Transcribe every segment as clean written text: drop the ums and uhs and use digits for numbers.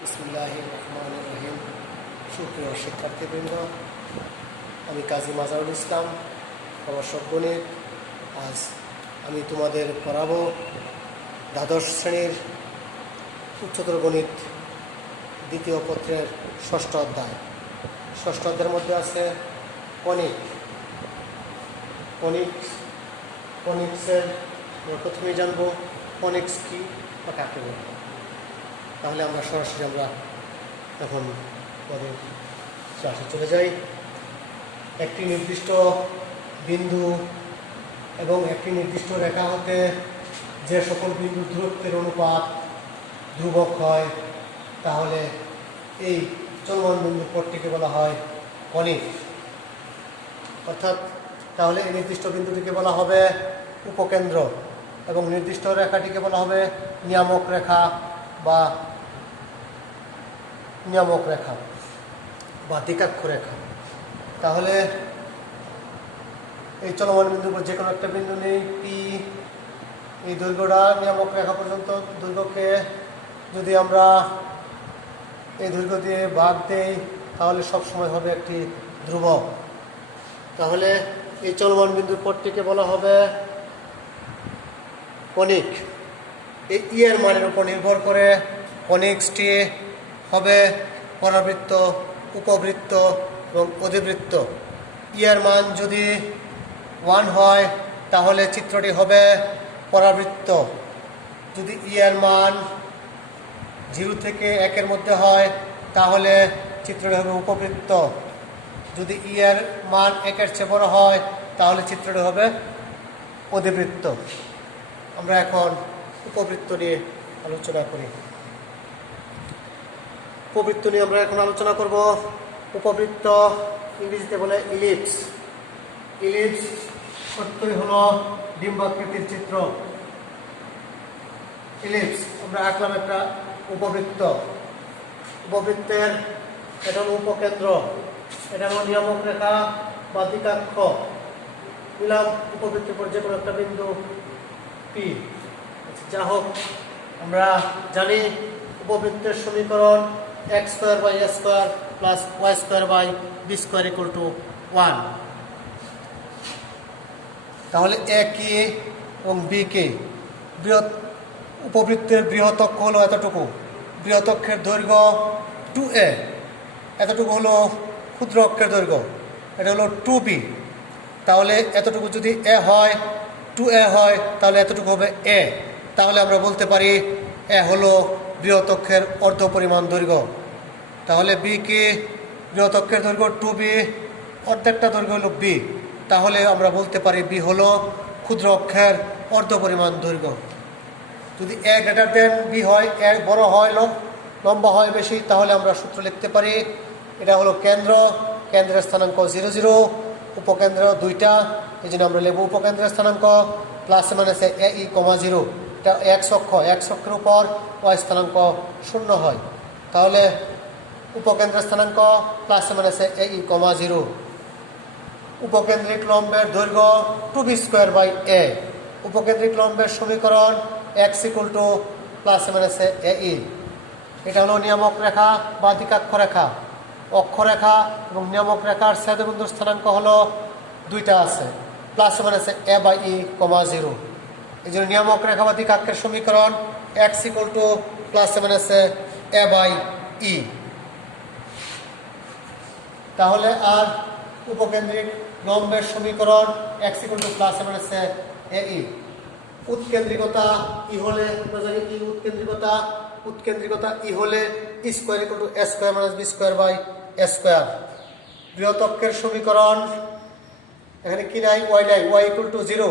বিসমিল্লাহির রহমানির রহিম। সুপ্রিয় শিক্ষার্থীবৃন্দ, আমি কাজী মাজারুল ইসলাম, প্রভাষক গণিত। আজ আমি তোমাদের পড়াবো দ্বাদশ শ্রেণীর উচ্চতর গণিত দ্বিতীয় পত্রের ষষ্ঠ অধ্যায়। ষষ্ঠ অধ্যায়ের মধ্যে আছে কনিক্সের প্রথমেই জানবো কনিক্স কি বা কাকে বলবো। তাহলে আমরা সরাসরি এখন পরের ক্লাসে চলে যাই। একটি নির্দিষ্ট বিন্দু এবং একটি নির্দিষ্ট রেখা হতে যে সকল বিন্দুর দূরত্বের অনুপাত ধ্রুবক হয়, তাহলে এই চলমান বিন্দুর পথটিকে বলা হয় কনিক। অর্থাৎ তাহলে এই নির্দিষ্ট বিন্দুটিকে বলা হবে উপকেন্দ্র এবং নির্দিষ্ট রেখাটিকে বলা হবে নিয়ামক রেখা বা দ্বিকাক্ষ রেখা। তাহলে এই চলমান বিন্দুর যে কোনো একটা বিন্দু নেই পি, এই দৈর্ঘ্যটা নিয়ামক রেখা পর্যন্ত দৈর্ঘ্যকে যদি আমরা এই দৈর্ঘ্য দিয়ে ভাগ দেই তাহলে সব সময় হবে একটি ধ্রুবক। তাহলে এই চলমান বিন্দুর পথটিকে বলা হবে কনিক। এই ই এর মানের উপর নির্ভর করে কনিক্সটি হবে পরাবৃত্ত, উপবৃত্ত এবং অধিবৃত্ত। ই এর মান যদি 1 হয় তাহলে চিত্রটি হবে পরাবৃত্ত। যদি ই এর মান 0 থেকে 1-এর মধ্যে হয় তাহলে চিত্রটি হবে উপবৃত্ত। যদি ই এর মান 1-এর চেয়ে বড় হয় তাহলে চিত্রটি হবে অধিবৃত্ত। আমরা এখন উপবৃত্ত নিয়ে আলোচনা করি। উপবৃত্ত নিয়ে আমরা এখন আলোচনা করব। উপবৃত্ত ইংরেজিতে বলে ইলিপস। ইলিপস অর্থই হলো ডিম্বাকৃতির চিত্র। ইলিপস আমরা আঁকলাম একটা উপবৃত্ত। উপবৃত্তের এটা হলো উপকেন্দ্র, এটা হলো নিয়ামক রেখা বা দ্বিকাক্ষ। নিলাম উপবৃত্তের পর যে কোনো একটা বিন্দু পি। যা হোক, আমরা জানি উপবৃত্তের সমীকরণ x²/a² + y²/b² = 1। তাহলে এ কি এবং বি কি? উপবৃত্তের বৃহৎ অক্ষ হলো এতটুকু, বৃহৎ অক্ষের দৈর্ঘ্য 2a, এতটুকু হলো ক্ষুদ্র অক্ষের দৈর্ঘ্য, এটা হলো 2b। তাহলে এতটুকু যদি এ হয়, 2a হয়, তাহলে এতটুকু হবে এ। তাহলে আমরা বলতে পারি এ হলো বৃহৎ অক্ষের অর্ধ পরিমাণ দৈর্ঘ্য। তাহলে বি কি? বৃহৎ অক্ষের দৈর্ঘ্য 2b, অর্ধেকটা দৈর্ঘ্য হলো বি। তাহলে আমরা বলতে পারি বি হলো ক্ষুদ্র অক্ষের অর্ধ পরিমাণ দৈর্ঘ্য। যদি এ গ্রেটার বি হয়, এর বড় হয়, লম্বা হয় বেশি, তাহলে আমরা সূত্র লিখতে পারি। এটা হলো কেন্দ্র, কেন্দ্রের স্থানাঙ্ক 0, 0, উপকেন্দ্র 2টা, এই জন্য আমরা লিখব উপকেন্দ্রের স্থানাঙ্ক +- এ ই, 0। এটা x অক্ষের উপর y স্থানাঙ্ক 0 হয়। তাহলে উপকেন্দ্রের স্থানাঙ্ক +- এ ই, 0। উপকেন্দ্রিক লম্বের দৈর্ঘ্য 2b²/a। উপকেন্দ্রিক লম্বের সমীকরণ x = +- এ ই। এটা হলো নিয়ামক রেখা বা দ্বিকাক্ষ রেখা। অক্ষরেখা এবং নিয়ামক রেখার ছেদবিন্দুর স্থানাঙ্ক হলো 2টা আছে, +- a/e, 0। এই জন্য নিয়ামক রেখা বা দ্বিকাক্ষের সমীকরণ x = +- a/e। তাহলে আর উপকেন্দ্রিক লম্বের সমীকরণ x = +- a/e। উৎকেন্দ্রিকতা ই হলে আমরা জানি কি উৎকেন্দ্রিকতা ই হলে e² = a² - b²/a²। বৃহৎ অক্ষের সমীকরণ এখানে কি নাই? y নাই, y = 0।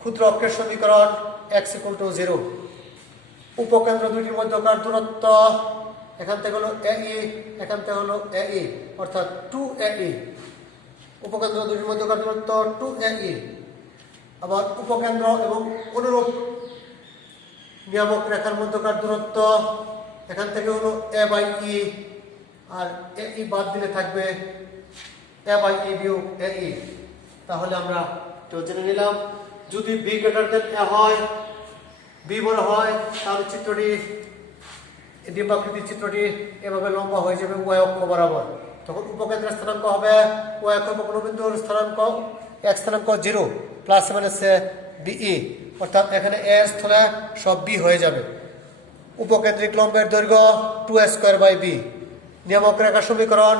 ক্ষুদ্র অক্ষের সমীকরণ x = 0। উপকেন্দ্র দুইটির মধ্যকার দূরত্ব এখান থেকে হলো এ ই, এখান থেকে হলো এ ই, অর্থাৎ 2a/e। উপকেন্দ্র দুইটির মধ্যকার দূরত্ব 2a/e। আবার উপকেন্দ্র এবং অনুরূপ নিয়ামক রেখার মধ্যকার দূরত্ব এখান থেকে হলো a/e, আর এ ই বাদ দিলে থাকবে a/e - a/e। তাহলে আমরা তো জেনে নিলাম, যদি b > a হয়, বি বড় হয়, তাহলে চিত্রটি ডিম্বাকৃতির চিত্রটি এভাবে লম্বা হয়ে যাবে ওয়াই অক্ষ বরাবর। তখন উপকেন্দ্রের স্থানাঙ্ক হবে ওয়াই অক্ষ কোনো বিন্দুর স্থানাঙ্ক এক স্থানাঙ্ক 0 প্লাস মাইনাসে বিই, অর্থাৎ এখানে এ এর স্থলে সব বি হয়ে যাবে। উপকেন্দ্রিক লম্বের দৈর্ঘ্য 2a² বি। নিয়ামক রেখার সমীকরণ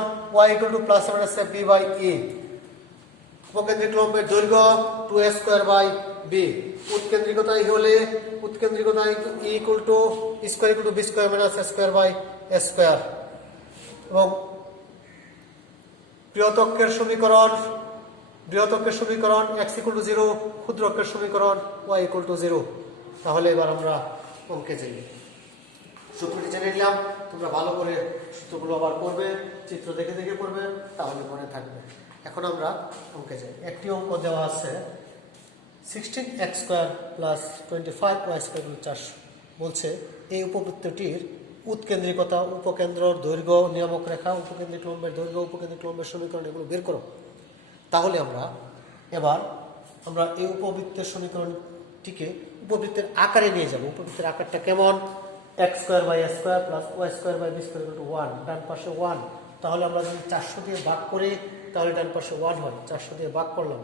y = প্লাস মাইনাসে বি বাই ই। উপকেন্দ্রিক লম্বের দৈর্ঘ্য 2a² বি। উৎকেন্দ্রিকতা ই হলে উৎকেন্দ্রিকতা E square B square minus a² by a square. এবং বৃহৎকের সমীকরণ x = 0, ক্ষুদ্রকের সমীকরণ y = 0। তাহলে এবার আমরা অঙ্কে যাই। সূত্রটি জেনে নিলাম, তোমরা ভালো করে সূত্রগুলো আবার পড়বে, চিত্র দেখে দেখে পড়বে, তাহলে মনে থাকবে। এখন আমরা অঙ্কে যাই। একটি অঙ্ক দেওয়া আছে 16x² প্লাস 25y² = 400। বলছে এই উপবৃত্তটির উৎকেন্দ্রিকতা, উপকেন্দ্র দৈর্ঘ্য, নিয়ামক রেখা, উপকেন্দ্রিক লম্বের দৈর্ঘ্য, উপকেন্দ্রিক লম্বের সমীকরণ এগুলো বের করো। তাহলে এবার আমরা এই উপবৃত্তের সমীকরণটিকে উপবৃত্তের আকারে নিয়ে যাব। উপবৃত্তের আকারটা কেমন? x² by a² plus y² by b² = 1, ডান পাশে 1। তাহলে আমরা যদি 400 দিয়ে ভাগ করি তাহলে ডান পাশে 1 হয়। 400 দিয়ে ভাগ করলাম,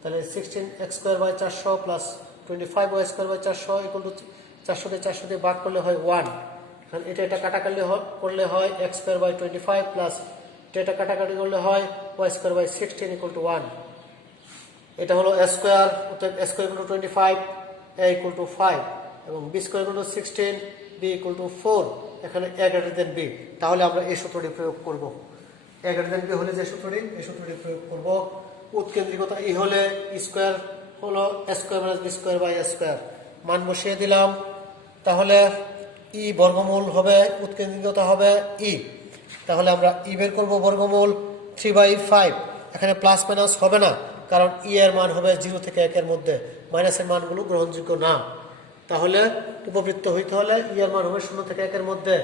তাহলে 16x² by 400 plus 25y² by 400 = 400 দিয়ে ভাগ করলে হয় 1। কারণ এটা কাটাকাটি করলে হয় x² বাই 25 প্লাস এটা কাটাকাটি করলে হয় y² বাই 16 = 1। এটা হলো a², অর্থাৎ a² = 25, a = 5 এবং b² = 16, b = 4। এখানে a > b। তাহলে আমরা এই সূত্রটি প্রয়োগ করব। a > b হলে যে সূত্রটি, এই সূত্রটি প্রয়োগ করব। উৎকেন্দ্রিকতা ই হলে স্কয়ার হলো a² - b² বাই a²। মান বসিয়ে দিলাম। তাহলে ই বর্গমূল হবে, উৎকেন্দ্রিকতা হবে ই। তাহলে আমরা ই বের করব বর্গমূল 3/5। এখানে প্লাস মাইনাস হবে না, কারণ ই এর মান হবে 0 থেকে 1 এর মধ্যে। মাইনাসের মানগুলো গ্রহণযোগ্য না। তাহলে উপবৃত্ত হইতে হলে ই এর মান হবে 0 থেকে 1 এর মধ্যে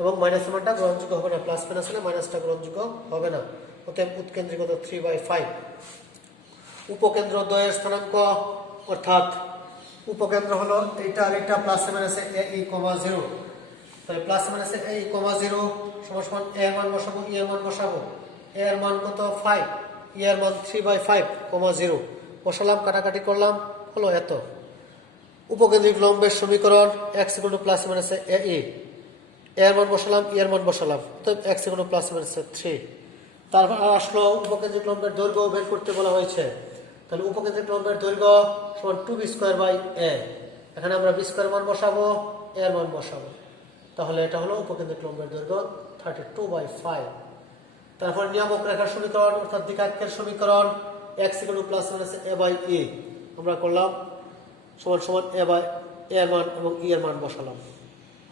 এবং মাইনাসের মানটা গ্রহণযোগ্য হবে না। প্লাস মাইনাস হলে মাইনাসটা গ্রহণযোগ্য হবে না। অতএব উৎকেন্দ্রিকতা 3/5। উপকেন্দ্র দ্বয়ের স্থানাঙ্ক, অর্থাৎ উপকেন্দ্র হলো এইটা আর এটা, প্লাস মাইনাসে a e, 0। তাহলে প্লাস মাইনাসে a e, 0 সমান a এর মান বসাবো, e এর মান বসাবো। a এর মান কত? 5, e এর মান 3/5, 0 বসালাম, কাটাকাটি করলাম, হলো এত। উপকেন্দ্রিক লম্বের সমীকরণ x = প্লাস মাইনাসে a e, এর মান বসালাম, e এর মান বসালাম, তো x = প্লাস মাইনাসে 3। তারপর আসলো উপকেন্দ্রিক লম্বের দৈর্ঘ্য বের করতে বলা হয়েছে। তাহলে উপকেন্দ্রিক লম্বের দৈর্ঘ্য সমান 2b² বাই a। এখানে আমরা b² মান বসাবো, a এর মান বসাবো। তাহলে এটা হলো উপকেন্দ্রিক লম্বের দৈর্ঘ্য 32/5। তারপর নিয়ামক রেখার সমীকরণ, অর্থাৎ দ্বিঘাতের সমীকরণ x = প্লাস মাইনাসে a বাই e আমরা করলাম, সমান a বাই a এর মান এবং e এর মান বসালাম,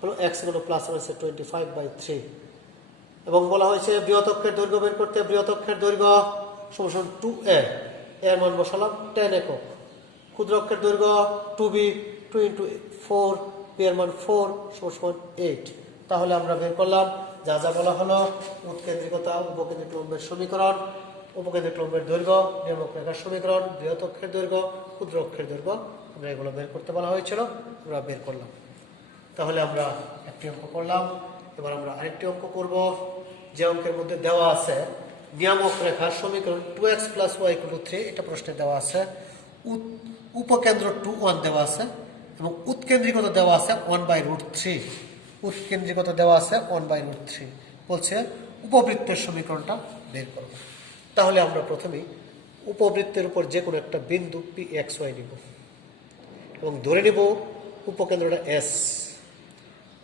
হলো x = প্লাস মাইনাসে 25/3। এবং বলা হয়েছে বৃহৎকের দৈর্ঘ্য বের করতে। বৃহৎকের দৈর্ঘ্য সমান 2a, এর মান বসালাম 10 একক। ক্ষুদ্রকের দৈর্ঘ্য 2b, 2 × 4, b এর মান 4 সমান 8। তাহলে আমরা বের করলাম যা যা বলা হলো: উৎকেন্দ্রিকতা, উপকেন্দ্রিক লম্বের সমীকরণ, উপকেন্দ্রিক লম্বের দৈর্ঘ্য, নিয়ামক রেখার সমীকরণ, বৃহৎকের দৈর্ঘ্য, ক্ষুদ্রকের দৈর্ঘ্য, আমরা এগুলো বের করতে বলা হয়েছিল, আমরা বের করলাম। তাহলে আমরা একটি অঙ্ক করলাম। এবার আমরা আরেকটি অঙ্ক করব, যে অঙ্কের মধ্যে দেওয়া আছে নিয়ামক রেখার সমীকরণ 2x + y = 3। এটা প্রশ্নে দেওয়া আছে। উপকেন্দ্র 2, 1 দেওয়া আছে এবং উৎকেন্দ্রিকতা দেওয়া আছে 1/√3। উৎকেন্দ্রিকতা দেওয়া আছে 1/√3। বলছে উপবৃত্তের সমীকরণটা বের করব। তাহলে আমরা প্রথমেই উপবৃত্তের উপর যে কোনো একটা বিন্দু pxy নিব এবং ধরে নিব উপকেন্দ্রটা s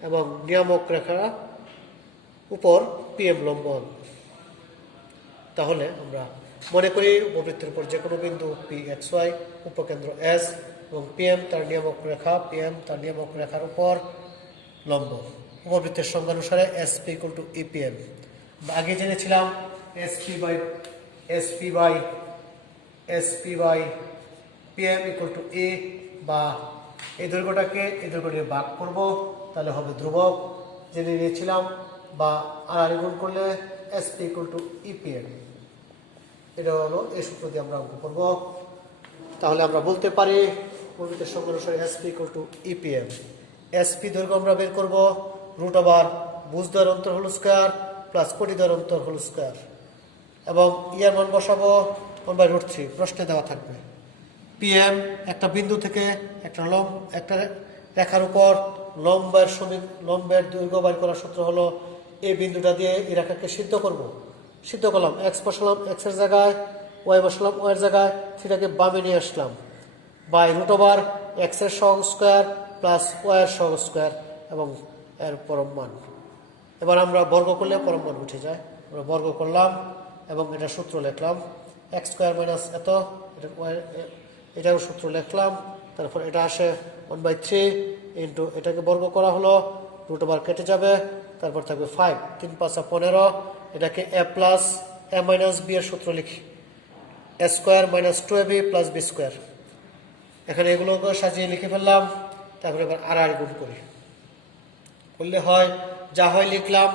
এবং নিয়ামক রেখা উপর pm লম্ব। তাহলে আমরা মনে করি উপবৃত্তের উপর যে কোনো বিন্দু pxy, উপকেন্দ্র s এবং pm তার নিয়ামক রেখা, pm তার নিয়ামক রেখার উপর লম্ব। উপবৃত্তের সংজ্ঞা অনুসারে sp = epm। আগে জেনেছিলাম sp বাই pm = a, বা এই দৈর্ঘ্যটাকে এই দৈর্ঘ্য দিয়ে ভাগ করব, তাহলে হবে ধ্রুবক জেনে নিয়েছিলাম, বা আর গুণ করলে sp = epm। এটা হলো এই সূত্র দিয়ে আমরা অঙ্ক করব। তাহলে আমরা বলতে পারি উপবৃত্তের সংজ্ঞা অনুসারে sp = epm। sp দৈর্ঘ্য আমরা বের করব রুট ওভার বুঝ দ্বয়ের অন্তর হোল স্কোয়ার প্লাস কোটি দ্বয়ের অন্তর হোল স্কোয়ার, এবং ইয়ার মান বসাবো 1/√3, প্রশ্নে দেওয়া থাকবে। পিএম একটা বিন্দু থেকে একটা রেখার উপর লম্বের দৈর্ঘ্য বাইর করার সূত্র হলো এই বিন্দুটা দিয়ে এই রেখাকে সিদ্ধ করলাম, এক্স বসালাম এক্স এর জায়গায়, ওয়াই বসালাম ওয়াই এর জায়গায়, থিটাকে বামে নিয়ে আসলাম বাই রুট ওভার এক্স এর সহগ স্কোয়ার প্লাস ওয়াই এর সহগ স্কোয়ার এবং এর পরম মান। এবার আমরা বর্গ করলে পরম মান উঠে যায়, আমরা বর্গ করলাম এবং এটা সূত্র লিখলাম এক্স স্কোয়ার মাইনাস এত, এটাও সূত্র লিখলাম, তারপর এটা আসে 1/3 ইন্টু এটাকে বর্গ করা হলো, রুট ওভার কেটে যাবে, তারপর থাকবে 5, 3 5 15, এটাকে A plus A minus B এর সূত্র লিখি, A square minus 2ab plus B square. এখানে এগুলোকে সাজিয়ে লিখে ফেললাম, তারপরে এবার আর গুণ করলে হয় যা হয় লিখলাম,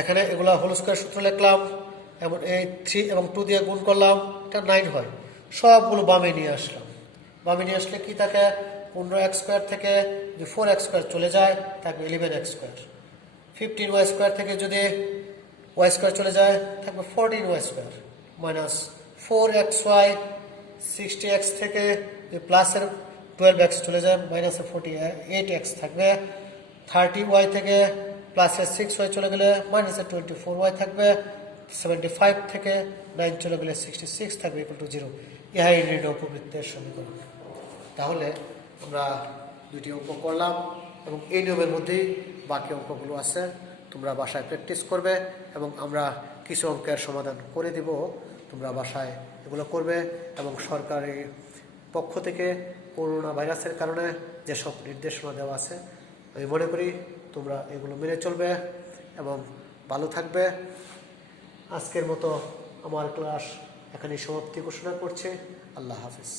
এখানে এগুলো হোল স্কোয়ার সূত্র লিখলাম এবং এই 3 এবং 2 দিয়ে গুণ করলাম, এটা 9 হয়, সবগুলো বামে নিয়ে আসলাম। বামে নিয়ে আসলে কি থাকে, 15x স্কোয়ার থেকে যদি 4x স্কোয়ার চলে যায় থাকবে 11x স্কোয়ার, 15y স্কোয়ার থেকে যদি y স্কোয়ার চলে যায় থাকবে 14y square minus 4xy, 60x থেকে প্লাসের 12x চলে যায় মাইনাসের 48x থাকবে, 30y থেকে প্লাসের 6y চলে গেলে মাইনাসের 24y থাকবে, 75 থেকে 9 চলে গেলে 66 থাকবে ইকুয়াল টু 0। ইহাই নির্ণয় উপবৃত্তের সমীকরণ। তাহলে আমরা দুটি অঙ্ক করলাম এবং এই নিয়মের মধ্যেই বাকি অঙ্কগুলো আছে, তোমরা বাসায় প্র্যাকটিস করবে এবং আমরা কিছু অঙ্কের সমাধান করে দেব, তোমরা বাসায় এগুলো করবে। এবং সরকারি পক্ষ থেকে করোনা ভাইরাসের কারণে যেসব নির্দেশনা দেওয়া আছে আমি মনে করি তোমরা এগুলো মেনে চলবে এবং ভালো থাকবে। আজকের মতো আমার ক্লাস এখানে সমাপ্তি ঘোষণা করছে। আল্লাহ হাফিজ।